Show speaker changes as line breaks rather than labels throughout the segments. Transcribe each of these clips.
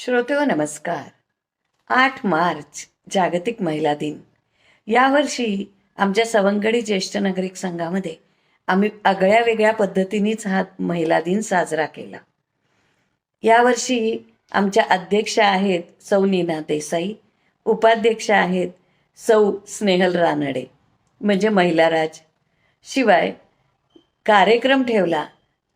श्रोतेव नमस्कार. आठ मार्च जागतिक महिला दिन. यावर्षी आमच्या सवंगडी ज्येष्ठ नागरिक संघामध्ये आम्ही आगळ्या वेगळ्या पद्धतीनेच हा महिला दिन साजरा केला. यावर्षी आमच्या अध्यक्षा आहेत सौ नीना देसाई उपाध्यक्ष आहेत सौ स्नेहल रानडे म्हणजे महिला राज शिवाय कार्यक्रम ठेवला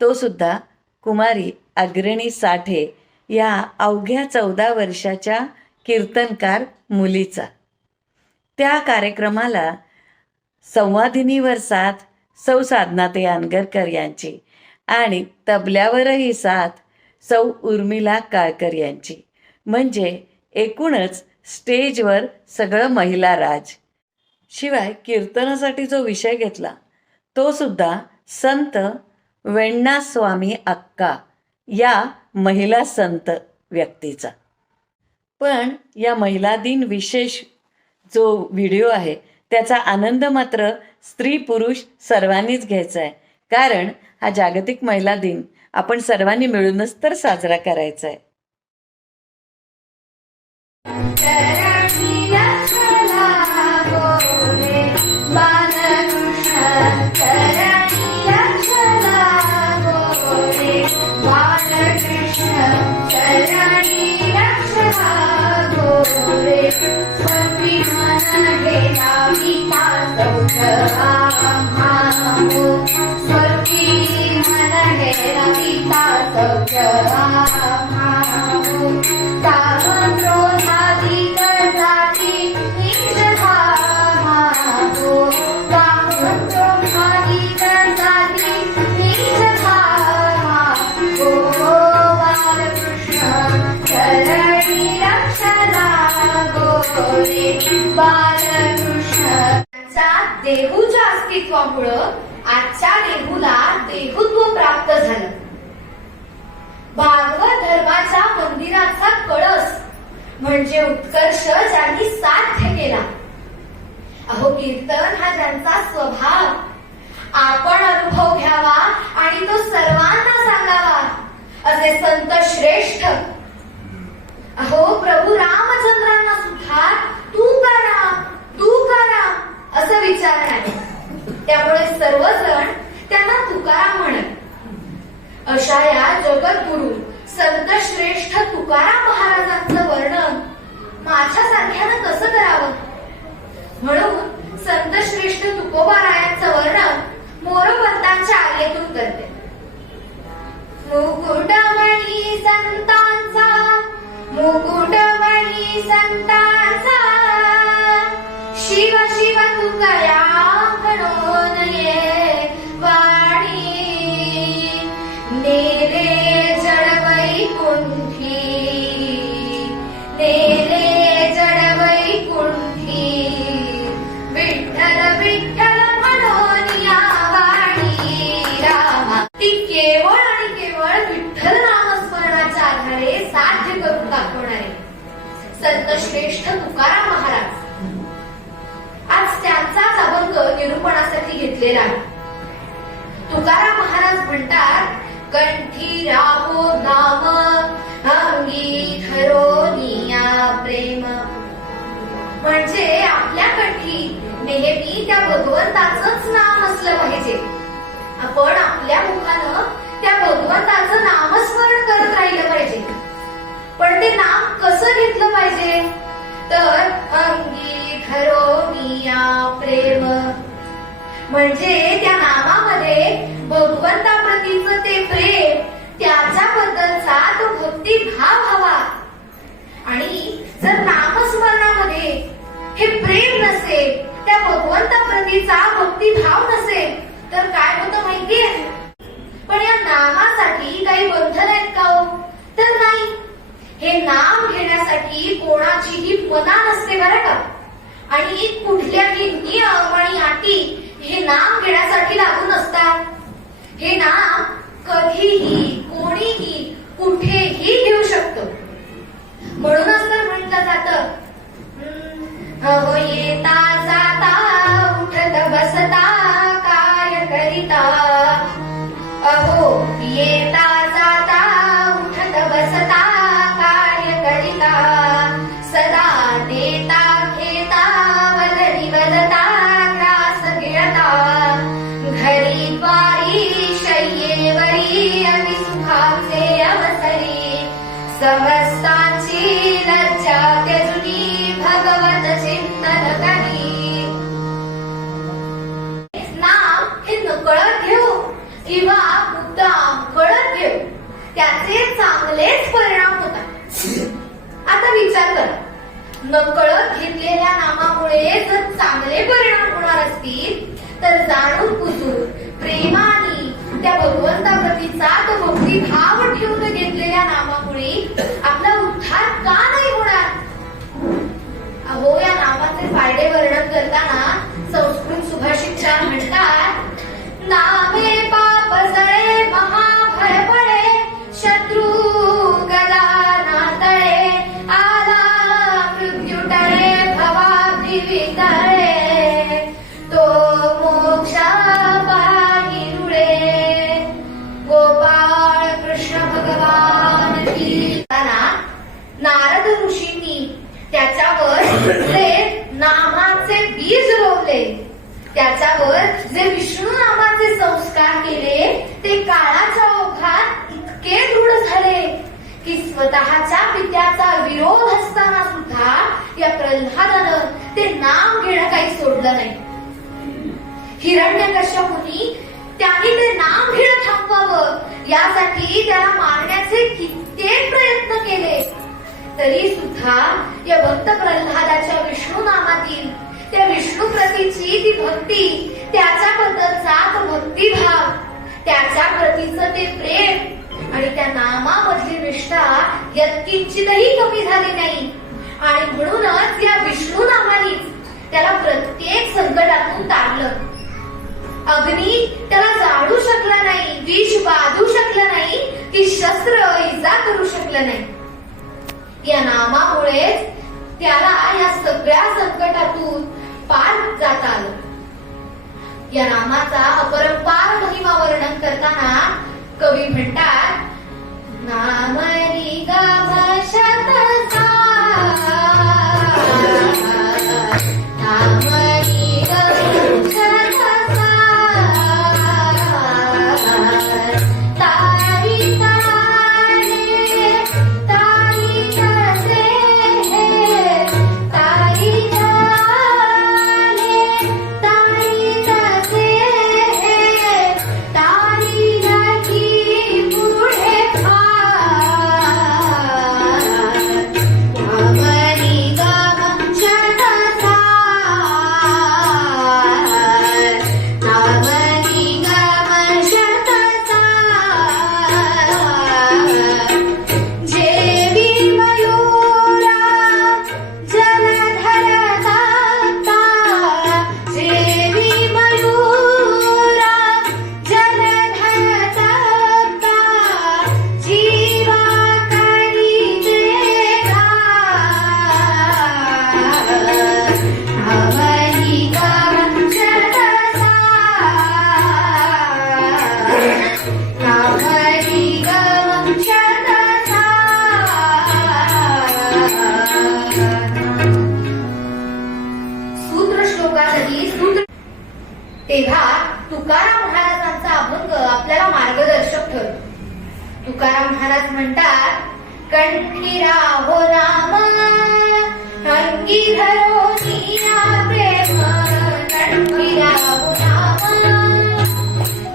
तो सुद्धा कुमारी अग्रणी साठे या अवघ्या चौदा वर्षाच्या कीर्तनकार मुलीचा. त्या कार्यक्रमाला संवादिनीवर साथ सौ साधनाते अनगरकर यांची आणि तबल्यावरही साथ सौ उर्मिला काळकर यांची. म्हणजे एकूणच स्टेजवर सगळं महिला राज. शिवाय कीर्तनासाठी जो विषय घेतला तो सुद्धा संत वेण्णास्वामी अक्का या महिला संत व्यक्तीचा. पण या महिला दिन विशेष जो व्हिडिओ आहे त्याचा आनंद मात्र स्त्री पुरुष सर्वांनीच घ्यायचा आहे. कारण हा जागतिक महिला दिन आपण सर्वांनी मिळूनच तर साजरा करायचा आहे.
बालकृष्णचा देहूच्या अस्तित्वामुळं आजच्या देहूला देहूत्व प्राप्त झालं. भागवत धर्माच्या मंदिराचा कळस म्हणजे उत्कर्ष ज्यांनी साध्य केला. अहो कीर्तन हा त्यांचा स्वभाव आपण अनुभव घ्यावा आणि तो सर्वांना सांगावा असे संत श्रेष्ठ. अहो प्रभू रामचंद्रांना सुद्धा तू करा तू करा असं विचारणार त्यामुळे सर्वजण त्यांना तुकाराम म्हणत. अशा या जगद्गुरु संत श्रेष्ठ तुकाराम महाराजांचं वर्णन माझ्यासारख्यानं कसं करावं? म्हणून संत श्रेष्ठ तुकोबारायांचं वर्णन मोरोपंतांच्या आलेतून करते. मुकुटमणी संतांचा मुकुटमणी संतांचा संतश्रेष्ठ तुकाराम महाराज. आज त्यांचाच अभंग निरूपणासाठी घेतलेला आहे. तुकाराम महाराज म्हणतात कंठी राहो नाम अंगी धरोनिया प्रेम. म्हणजे आपल्या कंठी नेहमी त्या भगवंताचंच नाम असलं पाहिजे. आपण आपल्या मुखानं त्या भगवंताचं नामस्मरण करत राहिलं पाहिजे. पण ते नाम कसं घेतलं पाहिजे? तर अंगी धरोनिया प्रेम. म्हणजे त्या नामामध्ये भगवंताप्रतीच ते प्रेम त्याच्याबद्दलचा तो भक्ती भाव हवा. आणि जर नामस्मरणामध्ये हे प्रेम नसेल त्या भगवंताप्रतीचा भक्ती भाव नसेल तर काय होतं माहितीये? पण या नामासाठी काही बंधन आहेत का हो? तर नाही. हे नाम घेण्यासाठी कोणाचीही मना नसते बरं का? आणि कुठल्याही नियम आणि अटी हे नाम घेण्यासाठी लागू नसतात हे नाम समस्तांची लज्जा त्यजुनी भगवत चिंतन करी. नाम हे नकळत घेऊ किंवा मुद्दाम कळत घेऊ त्याचे चांगलेच परिणाम होतात. आता विचार करा. नकळत घेतलेल्या नामामुळे जर चांगले परिणाम होणार असतील तर जाणून बुजून नाम घेणं काही सोडलं नाही. हिरण्यकश्यपुनी त्यांनी ते नाम घेणं थांबवावं. यासाठी त्याला मारण्याचे कित्येक प्रयत्न केले. तरी सुद्धा या भक्त प्रल्हादाच्या विष्णू नामातील त्या विष्णू प्रतीची ती भक्ती त्याच्याबद्दलचा तो भक्तिभाव त्याच्या प्रतीचं ते प्रेम आणि त्या नामामधली निष्ठा यत्किंचितही कमी झाली नाही. अग्नी त्याला जाळू शकला नाही विष बाधू शकलं नाही की शस्त्र इजा करू शकलं नाही. या नामामुळेच त्याला या सगळ्या संकटातून पार जाता आलं. या नामाचा अपरंपार महिमा वर्णन करताना कवी म्हणतात नामरी गभशतसा तुकाराम महाराज म्हणतात कंठीरा राहो राम अंगी धरो नीरा प्रेम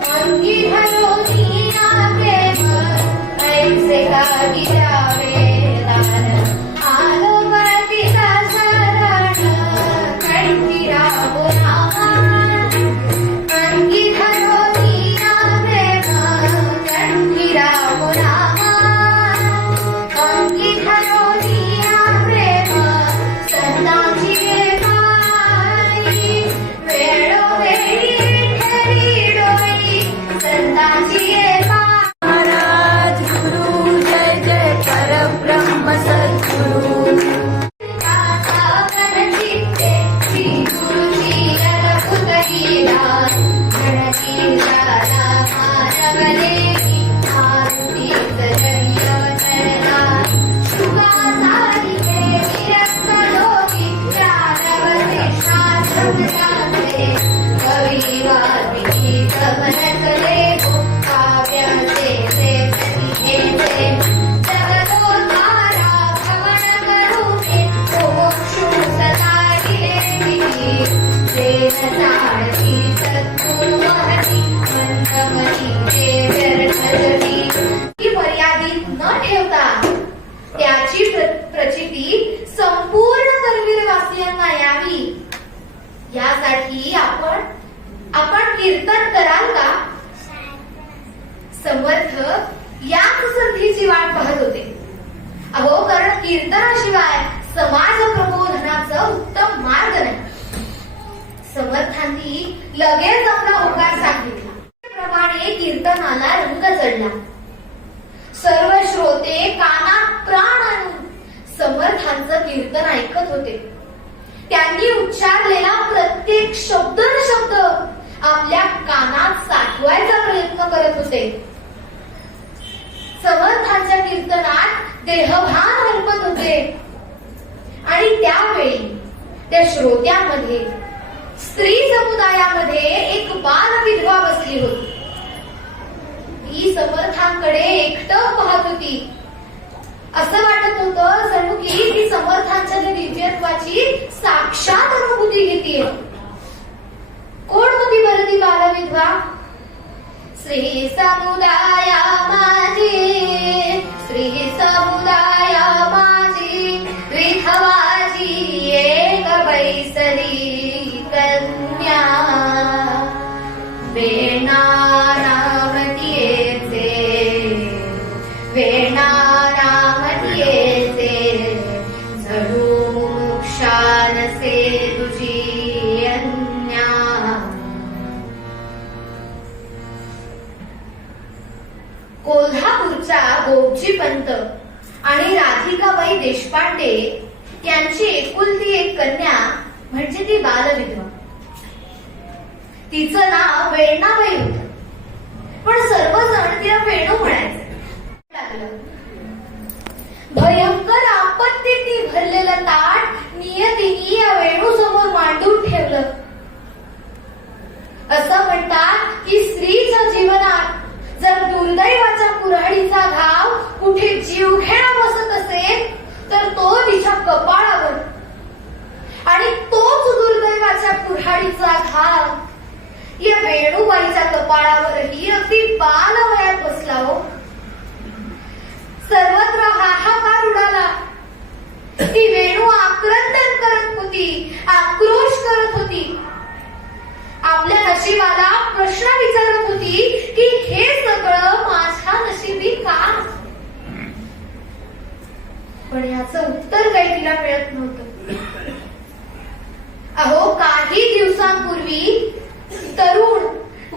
अंगी धरो नीरा प्रेम ऐसे सत्तु वहति मन्दमयि ते व्यर्थयति लगेच आपला होकार सांगितला. प्रमाणे कीर्तनाला रंग चढला सर्व श्रोते कानात प्राण आणून समर्थांचं कीर्तन ऐकत होते. त्यांनी उच्चारलेला प्रत्येक शब्द न शब्द आपल्या कानात साठवायचा प्रयत्न करत होते. समर्थांच्या कीर्तनात देहभान हरपत होते. आणि त्यावेळी त्या श्रोत्यांमध्ये समुदायामध्ये एक बाल विधवा बसली होती. ती समर्थांकडे एकटक पाहत होती. असं वाटत होत जणू की ती समर्थांच्या दिव्यत्वाची साक्षात अनुभूती घेते कोण होती बरं ती बाल विधवा? श्री समुदाया माझे. श्री कोल्हापूरचा गोपजी पंत आणि राधिकाबाई देशपांडे यांची एकुलती एक कन्या म्हणजे ती बालविधवा. तिचं नाव वेण्णाबाई होत. पण सर्वजण तिला वेणू म्हणायचे. भयंकर आपत्तीने भरलेलं ताट नियतीने या वेणू समोर मांडून ठेवलं. असं म्हणतात की स्त्रीच्या जीवनात जर दुर्दैवाचा कुऱ्हाडीचा घाव कुठे जीवघेणा बसत असेल तर तो तिच्या कपाळावर. आणि तोच दुर्दैवाच्या कुऱ्हाडीचा घाव. या वेणूबाईच्या कपाळावरही अगदी बाल वयात बसला हो. सर्वत्र हाहाकार उडाला. ती वेणू आक्रंदन करत होती आक्रोश करत होती. आपल्या नशिबाला प्रश्न विचारत होती की हे सगळं माझ्या नशिबी का पण याचं उत्तर काही तिला मिळत नव्हतं. अहो काही दिवसांपूर्वी तरुण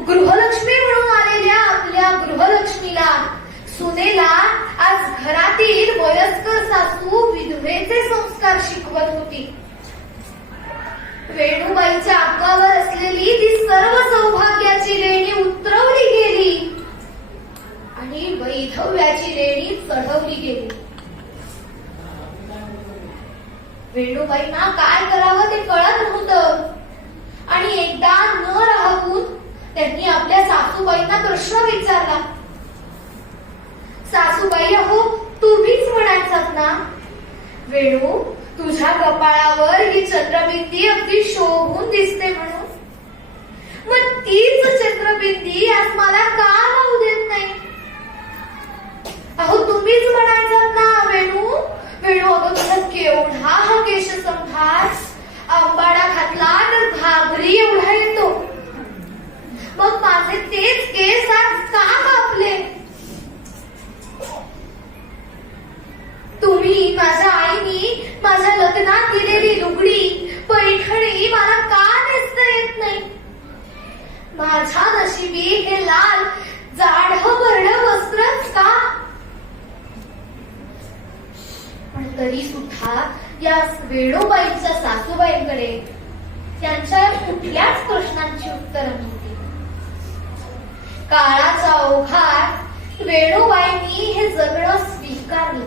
गृहलक्ष्मी म्हणून आलेल्या आपल्या गृहलक्ष्मीला सुनेला आज घरातील वयस्कर सासू विधवेचे संस्कार शिकवत होती. वेणूबाईच्या अंगावर असलेली वेणूबाईंना काय करावं ते कळत नव्हतं. आणि एकदा न राहून त्यांनी आपल्या सासूबाईंना प्रश्न विचारला. सासूबाई अहो तुम्हीच म्हणायचात ना? वेणू तुझ्या कपाळावर ही चंद्रबिंदी अगदी शोभून दिसते म्हणून. मग तीच चंद्रबिंदी आज मला का राहू देत नाही? अहो तुम्हीच म्हणायचात ना वेणू. केवढा हा केश संभार आंबाडा घातला तर घाबरी एवढा येतो. मग माझे तेच केस आज का कापले? तुम्ही माझ्या आईनी माझ्या लग्नात दिलेली लुगडी पैठणी मला का नेसता येत नाही? माझ्या नशिबी हे लाल जाड भरड वस्त्रच का पण तरी सुद्धा या वेणूबाईंच्या सासूबाईंकडे त्यांच्या कुठल्याच प्रश्नांची उत्तर नव्हती. काळाचा ओघात वेणूबाईंनी हे जगणं स्वीकारलं.